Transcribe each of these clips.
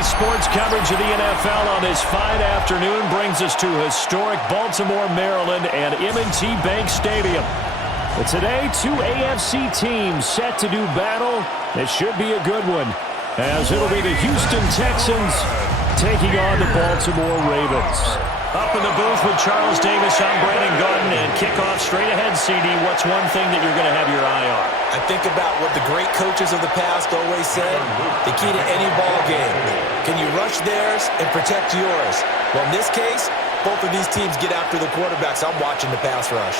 Today's sports coverage of the NFL on this fine afternoon brings us to historic Baltimore, Maryland, and M&T Bank Stadium. But today, two AFC teams set to do battle. It should be a good one, as it'll be the Houston Texans taking on the Baltimore Ravens. Up in the booth with Charles Davis, I'm Brandon Garden, and kickoff straight ahead, CD. What's one thing that you're going to have your eye on? I think about what the great coaches of the past always said. The key to any ball game. Can you rush theirs and protect yours? Well, in this case, both of these teams get after the quarterbacks. I'm watching the pass rush.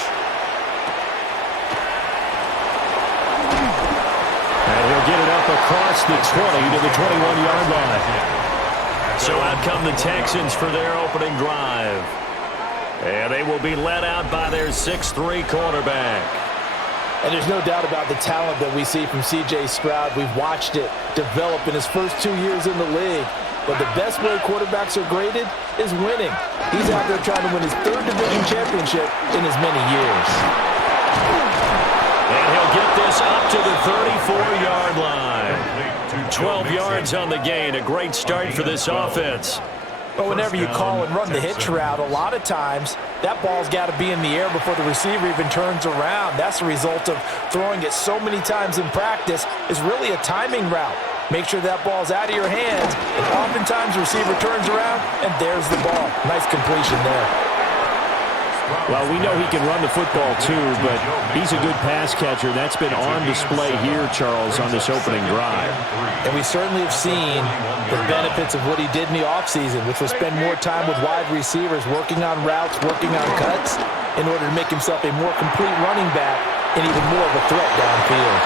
And he'll get it up across the 20 to the 21-yard line. So out come the Texans for their opening drive. And they will be led out by their 6'3" quarterback. And there's no doubt about the talent that we see from C.J. Stroud. We've watched it develop in his first 2 years in the league. But the best way quarterbacks are graded is winning. He's out there trying to win his third division championship in as many years. And he'll get this up to the 34-yard line. 12 yards on the gain. A great start for this offense. But whenever you call and run the hitch route, a lot of times that ball's got to be in the air before the receiver even turns around. That's the result of throwing it so many times in practice. Is really a timing route. Make sure that ball's out of your hands, and oftentimes the receiver turns around, and there's the ball. Nice completion there. Well, we know he can run the football too, but he's a good pass catcher. That's been on display here, Charles, on this opening drive. And we certainly have seen the benefits of what he did in the offseason, which was spend more time with wide receivers, working on routes, working on cuts, in order to make himself a more complete running back and even more of a threat downfield.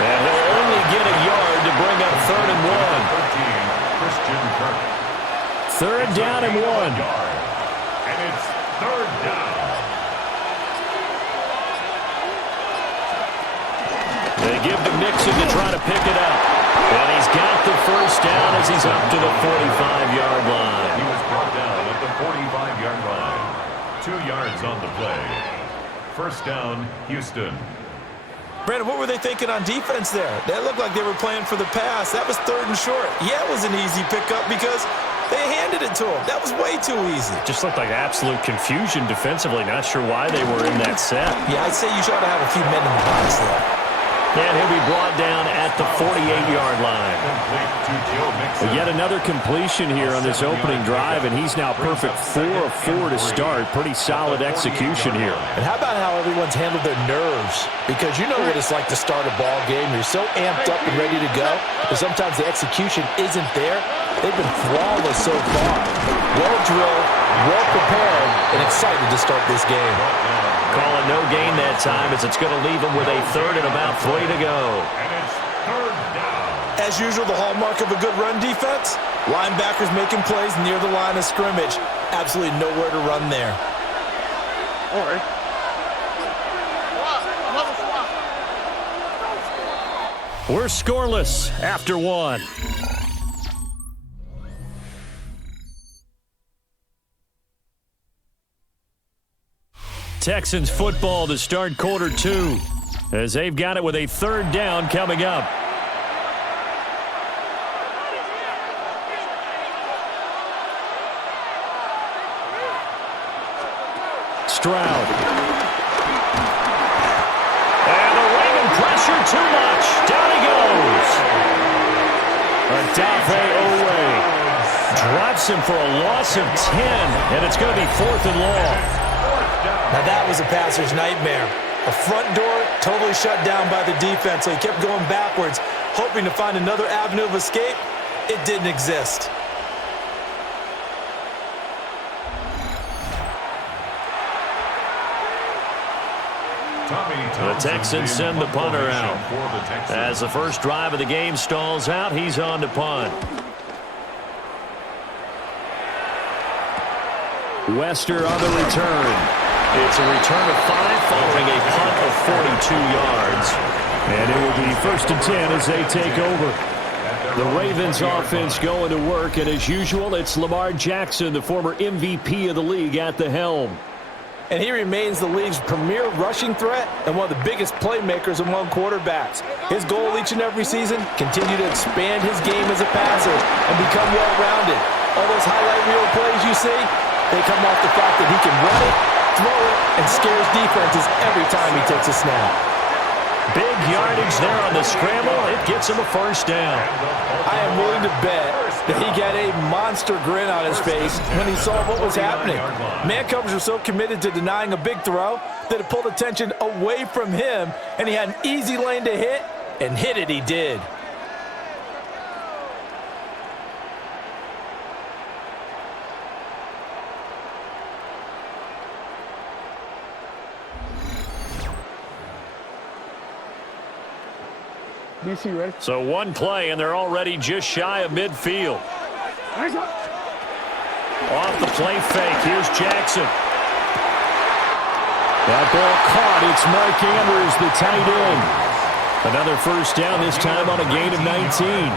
And he'll only get a yard to bring up 3rd and 1. 3rd down and 1. And it's 3rd down. They give to Mixon to try to pick it up. And he's got the first down as he's up to the 45-yard line. He was brought down at the 45-yard line. 2 yards on the play. First down, Houston. Brandon, what were they thinking on defense there? That looked like they were playing for the pass. That was 3rd and short. Yeah, it was an easy pickup because they handed it to him. That was way too easy. Just looked like absolute confusion defensively. Not sure why they were in that set. Yeah, I'd say you should have a few men in the box there. And he'll be brought down at the 48-yard line. But yet another completion here on this opening drive, and he's now perfect 4 of 4 to start. Pretty solid execution here. And how about how everyone's handled their nerves? Because you know what it's like to start a ball game. You're so amped up and ready to go, but sometimes the execution isn't there. They've been flawless so far. Well drilled, well prepared, and excited to start this game. Calling no gain that time as it's going to leave them with a 3rd and about 3 to go. And it's 3rd down. As usual, the hallmark of a good run defense, linebackers making plays near the line of scrimmage. Absolutely nowhere to run there. We're scoreless after 1. Texans football to start quarter 2 as they've got it with a 3rd down coming up. Stroud. And the Raven pressure too much. Down he goes. Odafe Owe drops him for a loss of 10, and it's going to be 4th and long. Now that was a passer's nightmare. The front door totally shut down by the defense, so he kept going backwards, hoping to find another avenue of escape. It didn't exist. The Texans send the punter out. As the first drive of the game stalls out, he's on to punt. Wester on the return. It's a return of 5 following a punt of 42 yards. And it will be 1st and 10 as they take over. The Ravens offense going to work, and as usual, it's Lamar Jackson, the former MVP of the league, at the helm. and he remains the league's premier rushing threat and one of the biggest playmakers among quarterbacks. His goal each and every season, continue to expand his game as a passer and become well-rounded. All those highlight reel plays you see, they come off the fact that he can run it, throw it, and scares defenses every time he takes a snap. Big yardage there on the scramble. It gets him a first down. I am willing to bet that he got a monster grin on his face when he saw what was happening. Man coverage was so committed to denying a big throw that it pulled attention away from him, and he had an easy lane to hit, and hit it he did. DC, ready? So one play, and they're already just shy of midfield. Off the play fake, here's Jackson. That ball caught. It's Mark Andrews, the tight end. Another first down, this time on a gain of 19.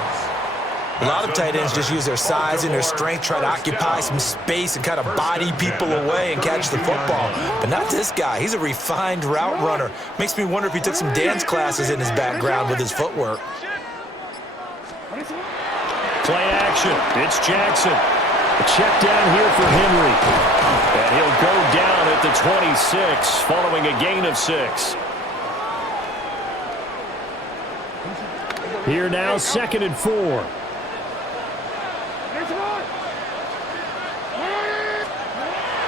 A lot of tight ends just use their size and their strength, try to occupy some space and kind of body people away and catch the football. But not this guy. He's a refined route runner. Makes me wonder if he took some dance classes in his background with his footwork. Play action. It's Jackson. A check down here for Henry. And he'll go down at the 26 following a gain of 6. Here now, 2nd and 4.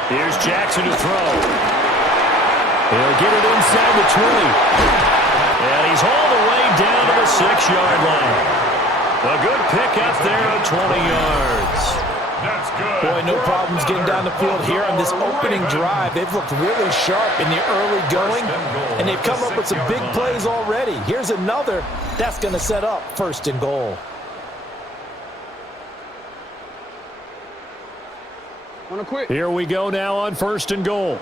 Here's Jackson to throw. He'll get it inside the 20. And he's all the way down to the 6-yard line. A good pick up there of 20 yards. That's good. Boy, no problems getting down the field here on this opening drive. They've looked really sharp in the early going, and they've come up with some big plays already. Here's another that's going to set up 1st and goal. Here we go now on 1st and goal.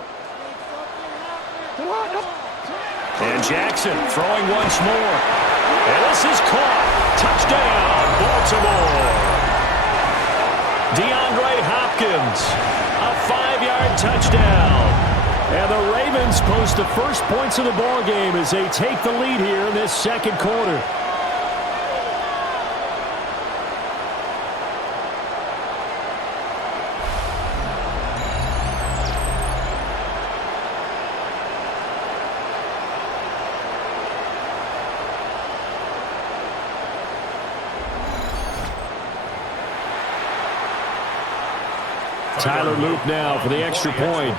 And Jackson throwing once more. And this is caught. Touchdown, Baltimore. DeAndre Hopkins, a 5-yard touchdown. And the Ravens post the first points of the ball game as they take the lead here in this 2nd quarter. Tyler Loop now for the extra point.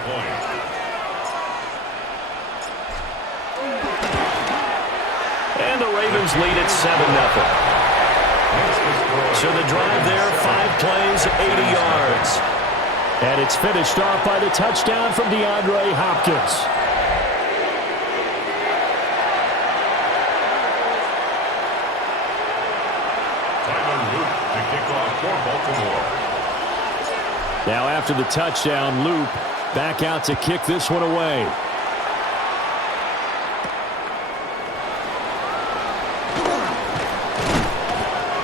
And the Ravens lead at 7-0. So the drive there, 5 plays, 80 yards. And it's finished off by the touchdown from DeAndre Hopkins. Tyler Loop to kick off for Baltimore. Now after the touchdown, Loop back out to kick this one away.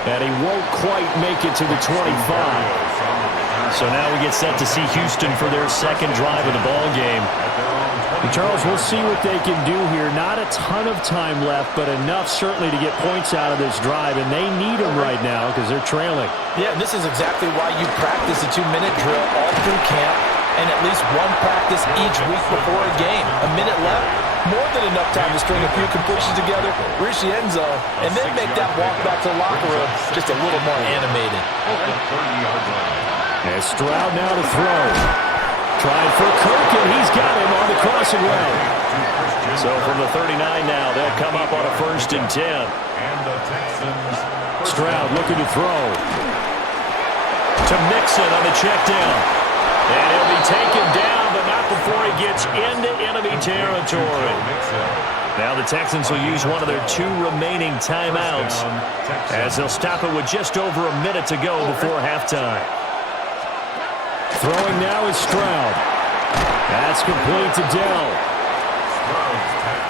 And he won't quite make it to the 25. So now we get set to see Houston for their 2nd drive of the ball game. And Charles, we'll see what they can do here. Not a ton of time left, but enough certainly to get points out of this drive, and they need them right now because they're trailing. Yeah, and this is exactly why you practice a 2-minute drill all through camp and at least one practice each week before a game. A minute left, more than enough time to string a few completions together, reach the end zone, and then make that walk back to the locker room just a little more animated. And Stroud now to throw. Tried for Cook, and he's got him on the crossing route. So from the 39 now, they'll come up on a 1st and 10. And the Texans. Stroud looking to throw. To Mixon on the check down. And he'll be taken down, but not before he gets into enemy territory. Now the Texans will use one of their 2 remaining timeouts as they'll stop it with just over a minute to go before halftime. Throwing now is Stroud. That's complete to Dell.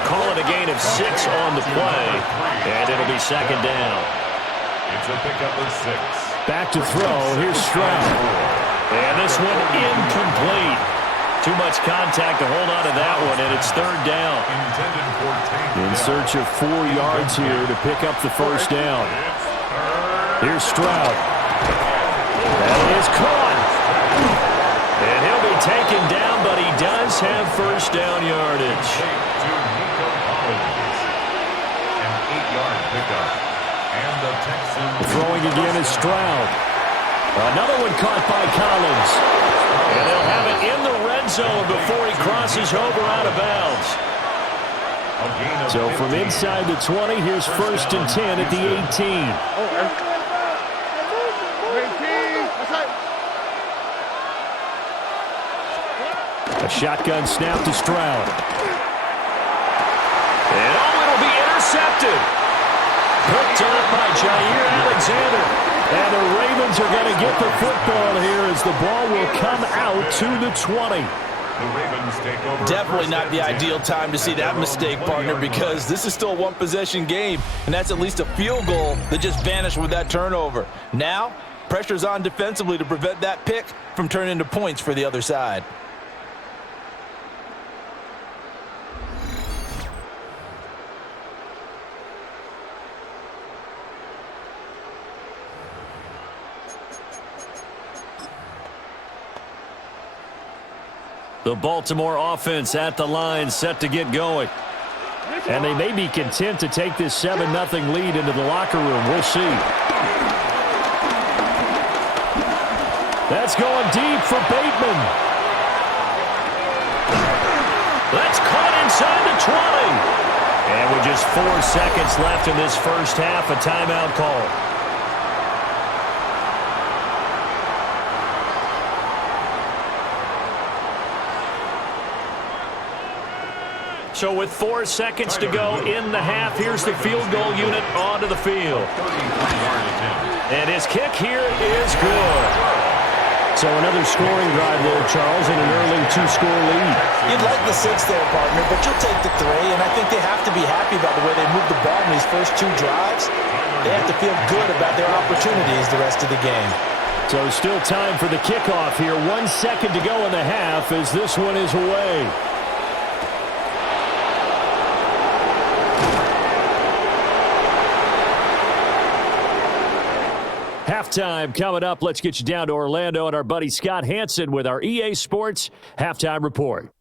Call it a gain of 6 on the play, and it'll be 2nd down. It's a pickup of 6. Back to throw. Here's Stroud. And this one incomplete. Too much contact to hold on to that one, and it's third down. In search of 4 yards here to pick up the first down. Here's Stroud. That is caught. And he'll be taken down, but he does have first down yardage. An 8-yard pickup. And the Texans throwing again is Stroud. Another one caught by Collins. And they'll have it in the red zone before he crosses over out of bounds. So from inside the 20, here's first and 10 at the 18. A shotgun snap to Stroud. And it'll be intercepted. Picked up by Jair Alexander. And the Ravens are going to get the football here as the ball will come out to the 20. Definitely not the ideal time to see that mistake, partner, because this is still a one-possession game, and that's at least a field goal that just vanished with that turnover. Now, pressure's on defensively to prevent that pick from turning into points for the other side. The Baltimore offense at the line, set to get going. And they may be content to take this 7-0 lead into the locker room. We'll see. That's going deep for Bateman. That's caught inside the 20. And with just 4 seconds left in this first half, a timeout call. So with 4 seconds to go in the half, here's the field goal unit onto the field. And his kick here is good. So another scoring drive there, Charles, and an early 2-score lead. You'd like the 6 there, partner, but you'll take the 3, and I think they have to be happy about the way they moved the ball in these first 2 drives. They have to feel good about their opportunities the rest of the game. So still time for the kickoff here. 1 second to go in the half as this one is away. Halftime coming up. Let's get you down to Orlando and our buddy Scott Hanson with our EA Sports Halftime Report.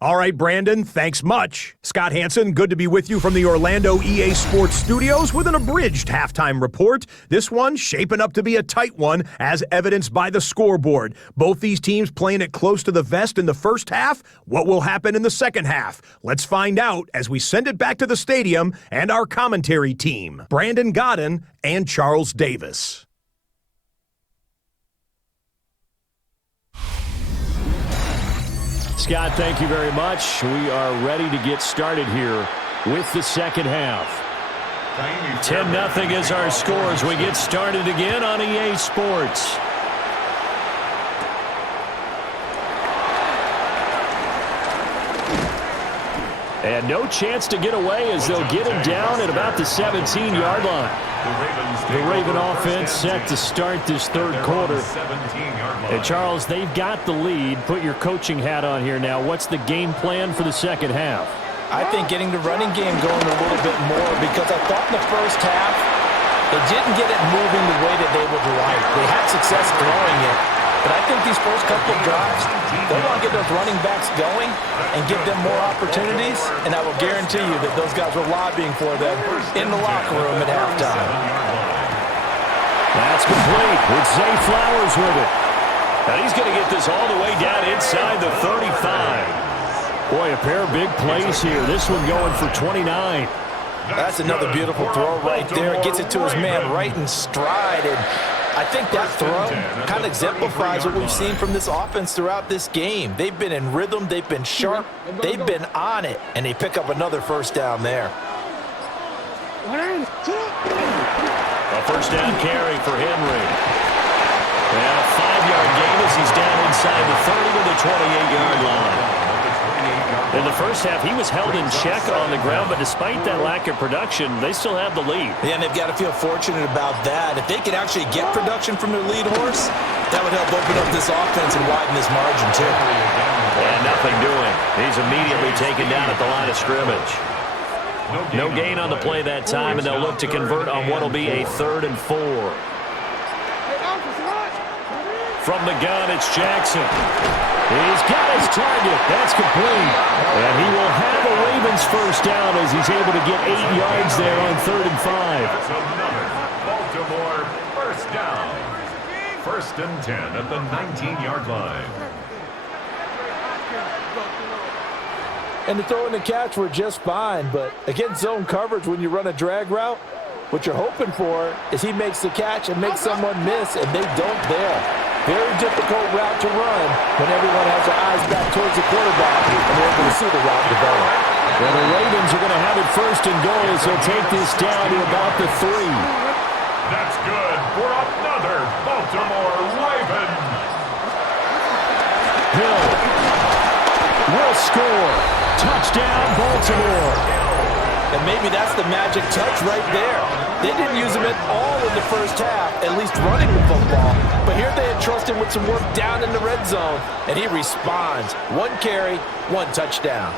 All right, Brandon, thanks much. Scott Hanson, good to be with you from the Orlando EA Sports Studios with an abridged halftime report. This one shaping up to be a tight one, as evidenced by the scoreboard. Both these teams playing it close to the vest in the first half. What will happen in the second half? Let's find out as we send it back to the stadium and our commentary team, Brandon Godden and Charles Davis. Scott, thank you very much. We are ready to get started here with the second half. 10-0 is our score as we get started again on EA Sports. And no chance to get away as they'll get him down at about the 17-yard line. The Raven offense set to start this third quarter. And Charles, they've got the lead. Put your coaching hat on here now. What's the game plan for the second half? I think getting the running game going a little bit more, because I thought in the first half they didn't get it moving the way that they would like. They had success throwing it, but I think these first couple of drives, they want to get those running backs going and give them more opportunities, and I will guarantee you that those guys were lobbying for them in the locker room at halftime. That's complete with Zay Flowers with it. And he's going to get this all the way down inside the 35. Boy, a pair of big plays here. This one going for 29. That's another beautiful throw right there. Gets it to his man right in stride. And I think that throw kind of exemplifies what we've seen from this offense throughout this game. They've been in rhythm. They've been sharp. They've been on it. And they pick up another first down there. A first down carry for Henry. And a 5-yard gain as he's down inside the 30 to the 28-yard line. In the first half, he was held in check on the ground, but despite that lack of production, they still have the lead. Yeah, and they've got to feel fortunate about that. If they could actually get production from their lead horse, that would help open up this offense and widen this margin, too. And nothing doing. He's immediately taken down at the line of scrimmage. No gain on the play that time, and they'll look to convert on what will be a 3rd and 4. From the gun, it's Jackson. He's got his target. That's complete. And he will have a Ravens first down as he's able to get 8 yards there on 3rd and 5. That's another Baltimore first down. 1st and 10 at the 19-yard line. And the throw and the catch were just fine, but against zone coverage, when you run a drag route, what you're hoping for is he makes the catch and makes someone miss, and they don't there. Very difficult route to run when everyone has their eyes back towards the quarterback and they're able to see the route develop. Well, the Ravens are going to have it 1st and goal, so take this down to about the 3. That's good for another Baltimore Raven. Hill will score. Touchdown, Baltimore. And maybe that's the magic touch right there. They didn't use him at all in the first half, at least running the football. But here they entrust him with some work down in the red zone, and he responds. 1 carry, 1 touchdown.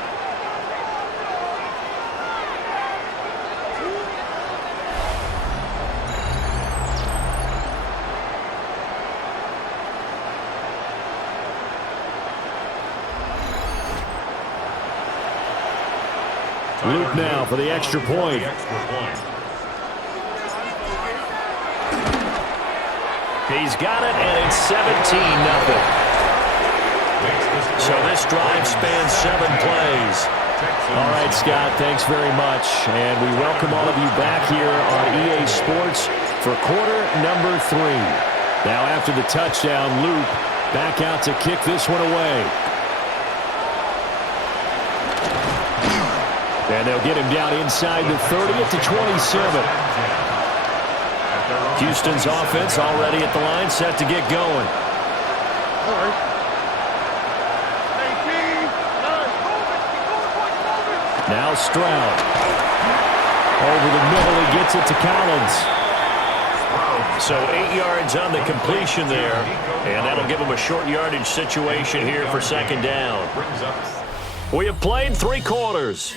Luke now for the extra point. He's got it, and it's 17-0. So this drive spans 7 plays. All right, Scott, thanks very much. And we welcome all of you back here on EA Sports for quarter number 3. Now after the touchdown, Luke back out to kick this one away. And they'll get him down inside the 30 at the 27. Houston's offense already at the line, set to get going. Now Stroud. Over the middle, he gets it to Collins. So 8 yards on the completion there, and that'll give him a short yardage situation here for 2nd down. We have played 3 quarters.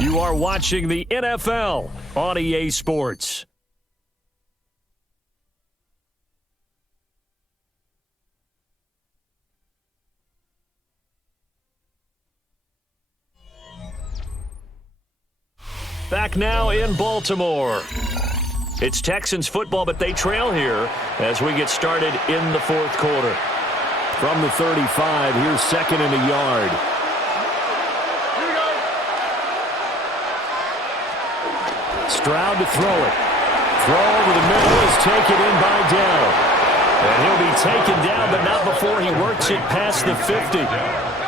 You are watching the NFL on EA Sports. Back now in Baltimore. It's Texans football, but they trail here as we get started in the 4th quarter. From the 35, here's 2nd and a yard. Stroud to throw it. Throw over the middle is taken in by Dell. And he'll be taken down, but not before he works it past the 50.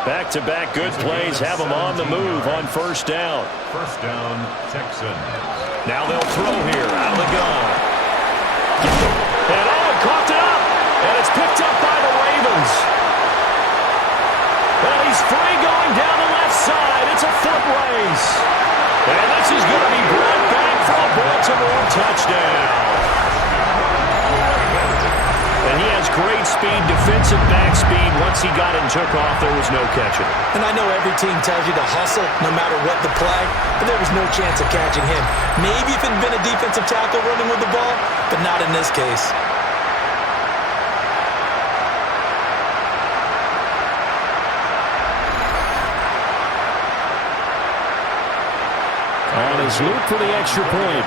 Back-to-back good plays have him on the move on 1st down. 1st down, Texans. Now they'll throw here out of the gun. And caught it up. And it's picked up by the Ravens. And he's free going down the left side. It's a foot race. And this is going to be brought back for a Baltimore touchdown. And he has great speed, defensive back speed. Once he got it and took off, there was no catching it. And I know every team tells you to hustle no matter what the play, but there was no chance of catching him. Maybe if it had been a defensive tackle running with the ball, but not in this case. On his loop for the extra point.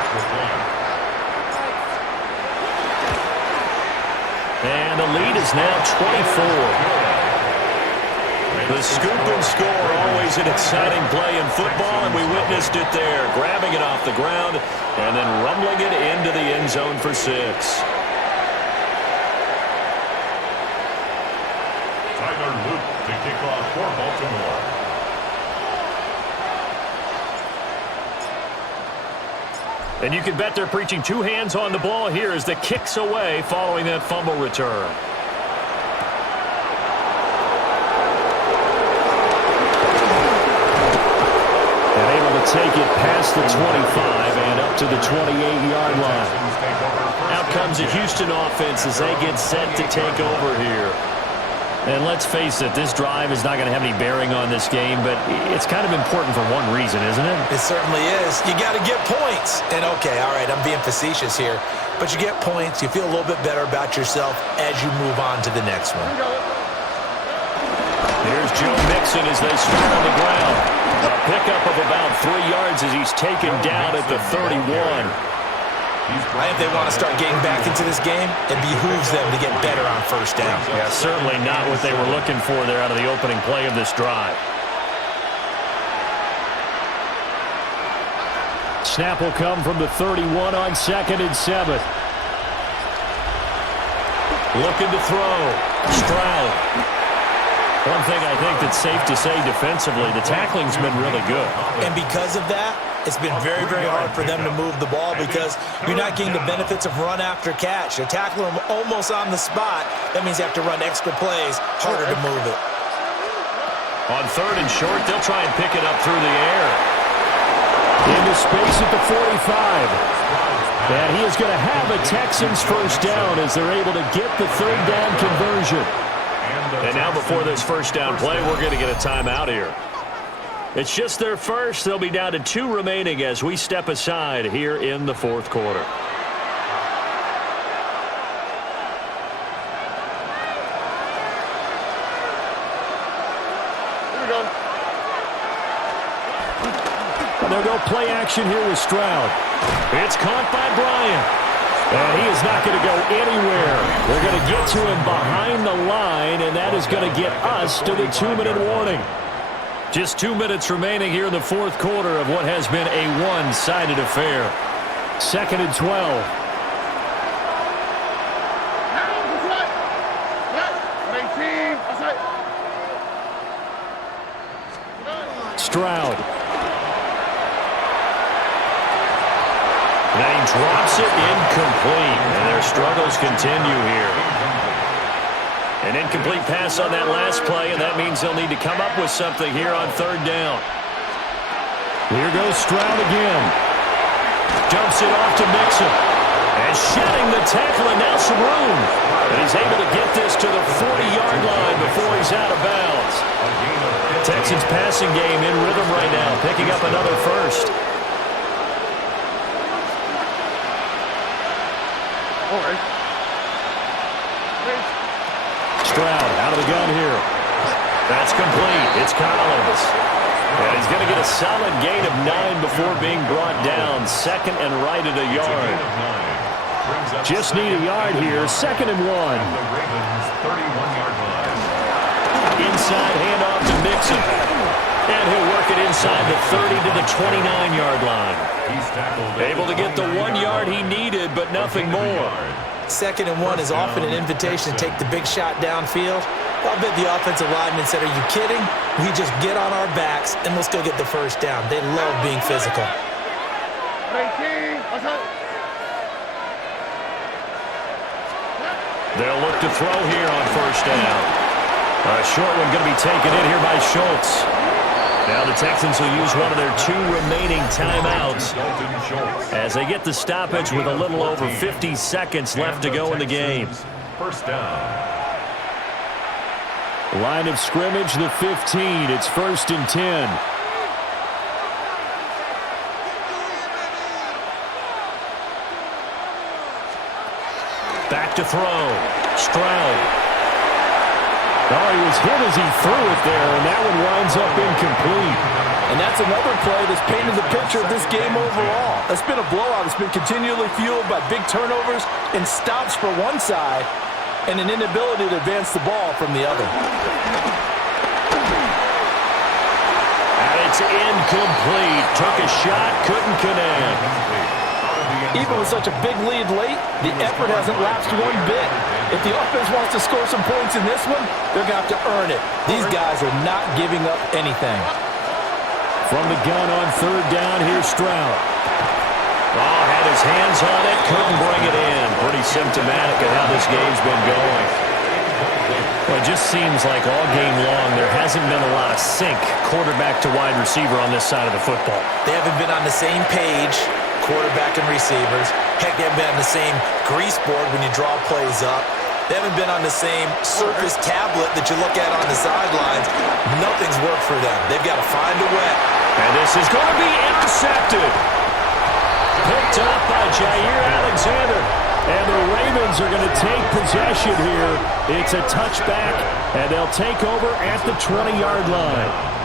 And the lead is now 24. The scoop and score, always an exciting play in football, and we witnessed it there, grabbing it off the ground and then rumbling it into the end zone for 6. Tyler Luke to kick off for Baltimore. And you can bet they're preaching 2 hands on the ball here as the kick's away following that fumble return. take it past the 25 and up to the 28-yard line. Out comes the Houston offense as they get set to take over here. And let's face it, this drive is not going to have any bearing on this game, but it's kind of important for one reason, isn't it? It certainly is. You got to get points. And, okay, all right, I'm being facetious here. But you get points. You feel a little bit better about yourself as you move on to the next one. Here's Joe Mixon as they start on the ground. A pickup of about 3 yards as he's taken down at the 31. I think they want to start getting back into this game. It behooves them to get better on first down. Yeah, certainly not what they were looking for there out of the opening play of this drive. Snap will come from the 31 on 2nd and 7. Looking to throw. Stroud. One thing I think that's safe to say defensively, the tackling's been really good. And because of that, it's been very, very hard for them to move the ball because you're not getting the benefits of run after catch. You're tackling them almost on the spot. That means you have to run extra plays, harder to move it. On 3rd and short, they'll try and pick it up through the air. Into space at the 45. And he is going to have a Texans first down as they're able to get the 3rd down conversion. And now before this first down play, we're going to get a timeout here. It's just their first. They'll be down to 2 remaining as we step aside here in the 4th quarter. They'll go play action here with Stroud. It's caught by Bryant. And he is not going to go anywhere. They're going to get to him behind the line, and that is going to get us to the 2-minute warning. Just 2 minutes remaining here in the 4th quarter of what has been a one-sided affair. 2nd and 12. Stroud. And he drops it incomplete. And their struggles continue here. An incomplete pass on that last play, and that means they'll need to come up with something here on 3rd down. Here goes Stroud again. Dumps it off to Mixon. And shedding the tackle, and now some room. And he's able to get this to the 40-yard line before he's out of bounds. Texans passing game in rhythm right now, picking up another first. Stroud out of the gun here. That's complete. It's Collins. And he's going to get a solid gain of 9 before being brought down. 2nd and right at a yard. Just need a yard here. 2nd and 1. Inside handoff to Mixon. And he'll work it inside the 30 to the 29-yard line. Able to get the 1 yard he needed, but nothing more. 2nd and 1 is often an invitation to take the big shot downfield. I'll bet the offensive lineman said, "Are you kidding? We just get on our backs and let's go get the first down." They love being physical. They'll look to throw here on first down. A short one going to be taken in here by Schultz. Now the Texans will use one of their 2 remaining timeouts as they get the stoppage with a little over 50 seconds left to go in the game. First down. Line of scrimmage, the 15. It's 1st and 10. Back to throw. Stroud. Oh, he was hit as he threw it there, and that one winds up incomplete. And that's another play that's painted the picture of this game overall. It's been a blowout. It's been continually fueled by big turnovers and stops for one side and an inability to advance the ball from the other. And it's incomplete. Took a shot, couldn't connect. Even with such a big lead late, the effort hasn't lapsed one bit. If the offense wants to score some points in this one, they're going to have to earn it. These guys are not giving up anything. From the gun on 3rd down, here's Stroud. Oh, had his hands on it, couldn't bring it in. Pretty symptomatic of how this game's been going. Well, it just seems like all game long there hasn't been a lot of sync quarterback to wide receiver on this side of the football. They haven't been on the same page, quarterback and receivers. Heck, they haven't been on the same grease board when you draw plays up. They haven't been on the same surface tablet that you look at on the sidelines. Nothing's worked for them. They've got to find a way. And this is going to be intercepted. Picked up by Jair Alexander. And the Ravens are going to take possession here. It's a touchback, and they'll take over at the 20-yard line.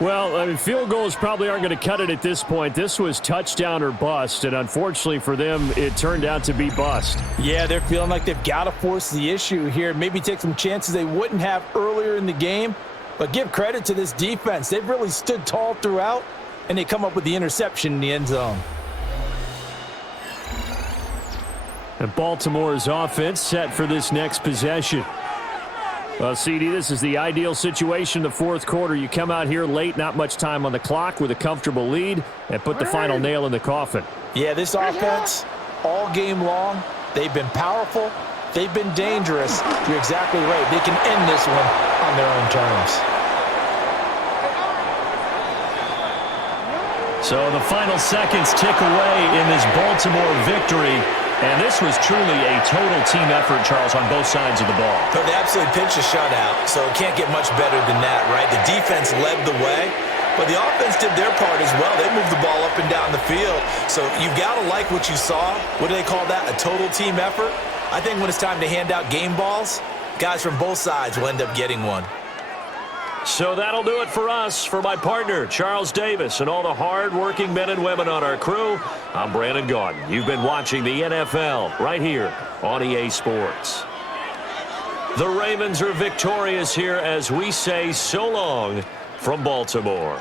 Well, I mean, field goals probably aren't going to cut it at this point. This was touchdown or bust, and unfortunately for them, it turned out to be bust. Yeah, they're feeling like they've got to force the issue here. Maybe take some chances they wouldn't have earlier in the game. But give credit to this defense. They've really stood tall throughout, and they come up with the interception in the end zone. And Baltimore's offense set for this next possession. Well, CD, this is the ideal situation in the fourth quarter. You come out here late, not much time on the clock, with a comfortable lead, and put the final nail in the coffin. Yeah, this offense, all game long, they've been powerful, they've been dangerous. You're exactly right. They can end this one on their own terms. So the final seconds tick away in this Baltimore victory. And this was truly a total team effort, Charles, on both sides of the ball. But they absolutely pinched a shutout, so it can't get much better than that, right? The defense led the way, but the offense did their part as well. They moved the ball up and down the field. So you've got to like what you saw. What do they call that? A total team effort? I think when it's time to hand out game balls, guys from both sides will end up getting one. So that'll do it for us. For my partner, Charles Davis, and all the hard-working men and women on our crew, I'm Brandon Gaudin. You've been watching the NFL right here on EA Sports. The Ravens are victorious here as we say so long from Baltimore.